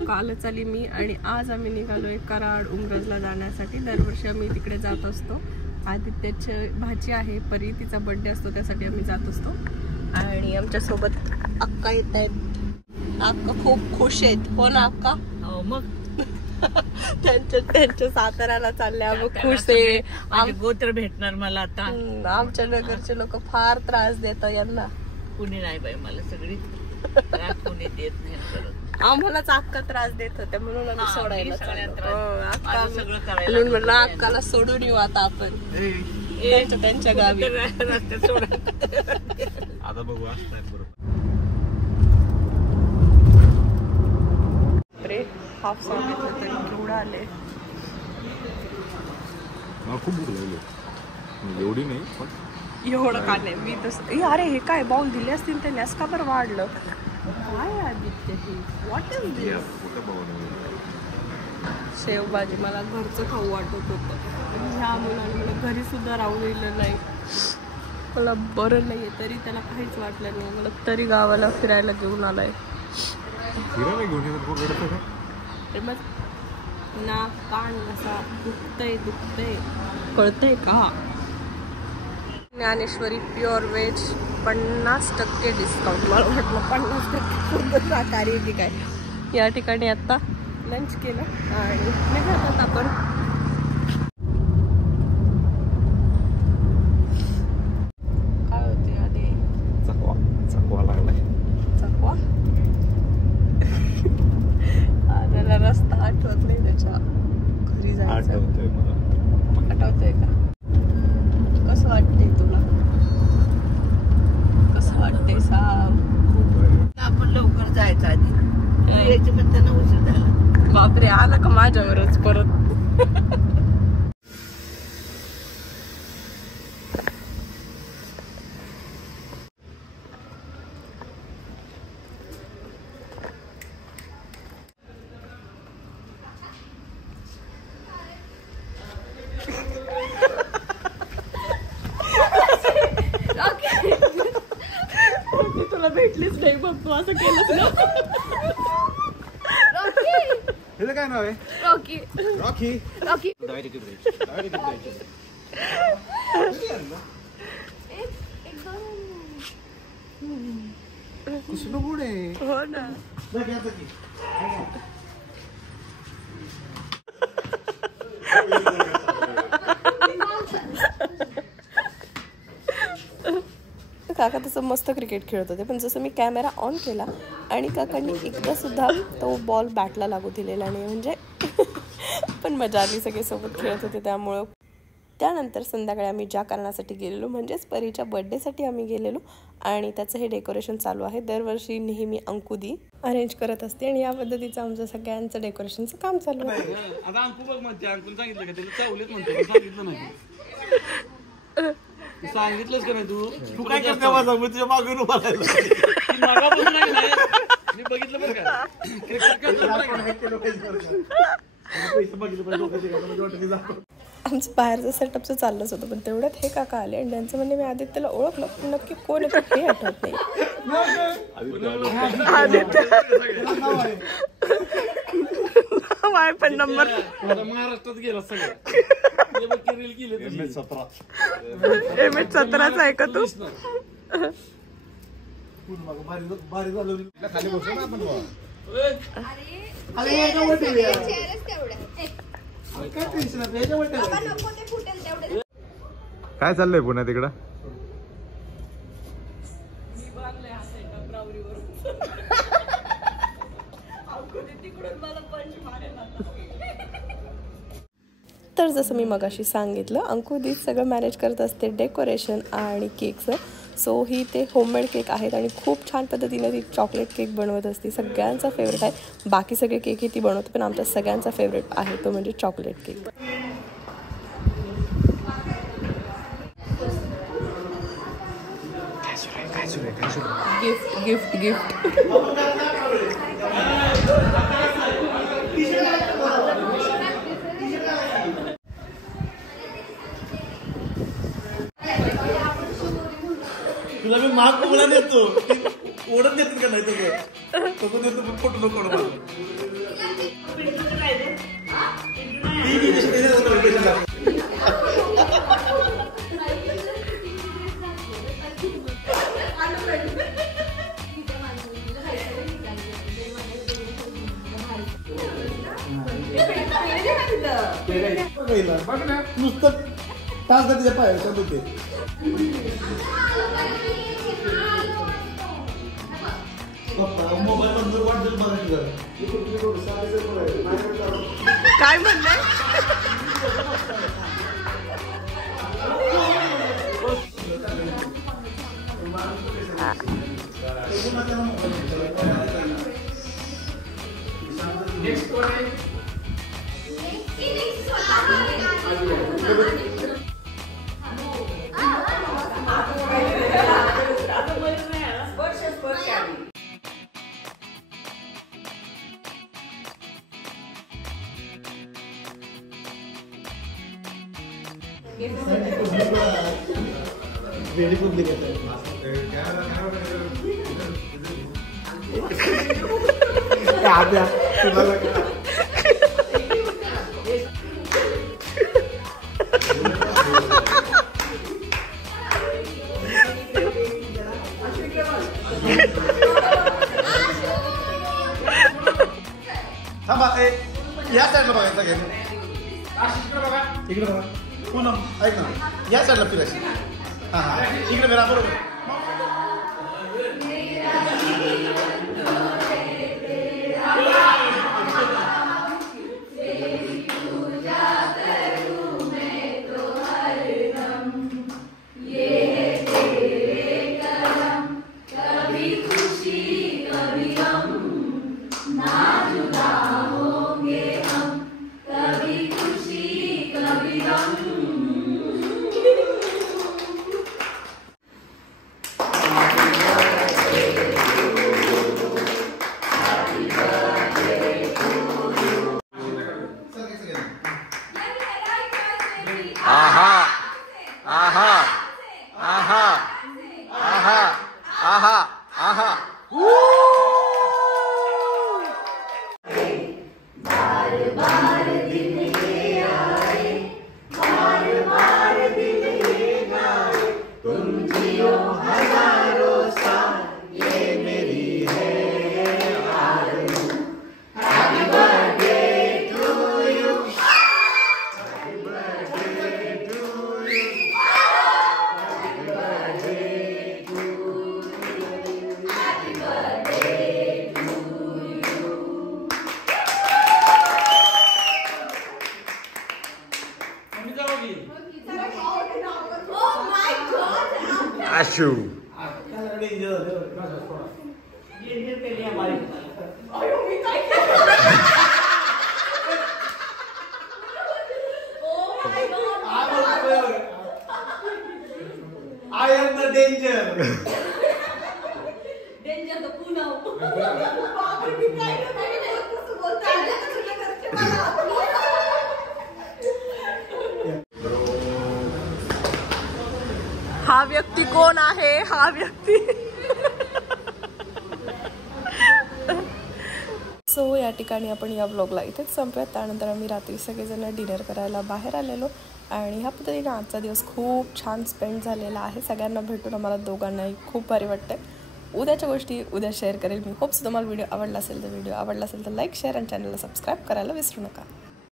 कालच आली मी आणि आज आम्ही निघालोय कराड उमरजला जाण्यासाठी. दरवर्षी आम्ही तिकडे जात असतो. आदित्याची भाची आहे परी, तिचा बर्थडे असतो त्यासाठी आम्ही जात असतो. आणि आमच्या सोबत अक्का येत आहेत. अक्का खूप खुश आहेत. हो ना अक्का? मग त्यांच्या साताऱ्याला चालल्या, मग खुश आहे. गोत्र भेटणार मला आता. आमच्या नगरचे लोक फार त्रास देतात यांना. कुणी नाही बाई, मला सगळी कोणी देत नाही करत. आम्हालाच अक्का त्रास देत होत्या म्हणून आम्ही सोडायला सगळं म्हणलं अक्काला सोडून येऊ आता आपण त्यांच्या गावी. आता बघू हाफ सांगितलं तरी केवढं आले. खूप भूक लागली, एवढी नाही पण एवढं का नाही. मी तसं अरे हे काय बाउल दिले असतील त्याने का बरं वाढलं काय आदित्य हे? व्हॉट इज दिस? शेवभाजी मला घरचं खाऊ वाटत होतं. ह्या मुलाने मला घरी सुद्धा राहू दिलं नाही. मला बरं नाहीये तरी त्याला काहीच वाटलं नाही. मला तरी गावाला फिरायला घेऊन आलाय. मग नाक कान असा दुखतंय कळतंय का? Dnyaneshwari pure veg 50% discount. मला वाटलं 50% शाकाहारी आहे की काय. या ठिकाणी आता लंच केलं आणि निघालो आपण. काय होते आधी चकवा लागलाय. चकवा त्याला रस्ता आठवत नाही त्याच्या घरी जायचं. आठवतोय मला. आठवतोय का? कसं वाटतंय तुला? कसं वाटतंय सांग? आपण लवकर जायचं आधी यायचं पण त्यांना उशीर झाला. बापरे आलं का माझ्यावरच परत. तुला भेटलीच नाही बघ तू असं केलंच ना. हे काय नाव आहे? Rocky Rocky. रॉकी कुसलं पुढे. हो ना. काका तसं मस्त क्रिकेट खेळत होते पण जसं मी कॅमेरा ऑन केला आणि काकांनी एकदा सुद्धा तो बॉल बॅटला लागू दिलेला नाही. म्हणजे पण मजा आली, सगळे सोबत खेळत होते त्यामुळं. त्यानंतर संध्याकाळी आम्ही ज्या कारणासाठी गेलेलो म्हणजेच परीच्या बर्थडेसाठी आम्ही गेलेलो आणि त्याचं हे डेकोरेशन चालू आहे. दरवर्षी नेहमी अंकुदी अरेंज करत असते आणि या पद्धतीचं आमचं सगळ्यांचं डेकोरेशनचं काम चालू आहे. आता अंकु बघ म्हणते, अंकुन सांगितलं का त्याला चावलेच म्हणते, सांगितलं नाही. सांगितलंच का नाही तू काय करते माझा? मी तुझ्या मागून उभा मी बघितलं बरं का. आमचं बाहेरचं सेटअपचं चाललंच होतं पण तेवढ्यात हे काका आले आणि त्यांचं म्हणजे मी आदित्यला ओळखलं पण नक्की कोण येतं हे आठवत नाही. पण नंबर महाराष्ट्रात गेला सगळं. MS-17 आहे का तू? काय चाललंय पुण्यात तिकडं? तर जसं मी मगाशी सांगितलं अंकुदीत सगळं मॅनेज करत असते डेकोरेशन आणि केकचं. सो ही ते होममेड केक आहेत आणि खूप छान पद्धतीने ती चॉकलेट केक बनवत असते. सगळ्यांचा फेवरेट आहे. बाकी सगळे केकही ती बनवते पण आमचा सगळ्यांचा फेवरेट आहे तो म्हणजे chocolate cake. Gift gift gift तुला मी माग कोणाला देतो ओढत देतात का नाही तुझं देतो फोटो नको. नुसतं तास तिच्या पाय ते मोबाईल बंद वाटत बघायचं काय म्हणलंय? वेळी कुठली घेत थांबा या साईडला बघायचं घे इकडे बघा पूनम ऐक ना या साईडला फिरायची हां हां इकडे फिरा बरोबर Ashu. I am the danger. Danger the Punam. हा व्यक्ती कोण आहे? हा व्यक्ती सो या ठिकाणी आपण या ब्लॉगला इथेच संपूयात. त्यानंतर आम्ही रात्री सगळेजण डिनर करायला बाहेर आलेलो आणि ह्या पद्धतीने आजचा दिवस खूप छान स्पेंड झालेला आहे. सगळ्यांना भेटून आम्हाला दोघांनाही खूप भारी वाटतंय. उद्याच्या गोष्टी उद्या शेअर करेल मी. होप्स तुम्हाला व्हिडिओ आवडला असेल तर लाईक शेअर आणि चॅनलला सबस्क्राईब करायला विसरू नका.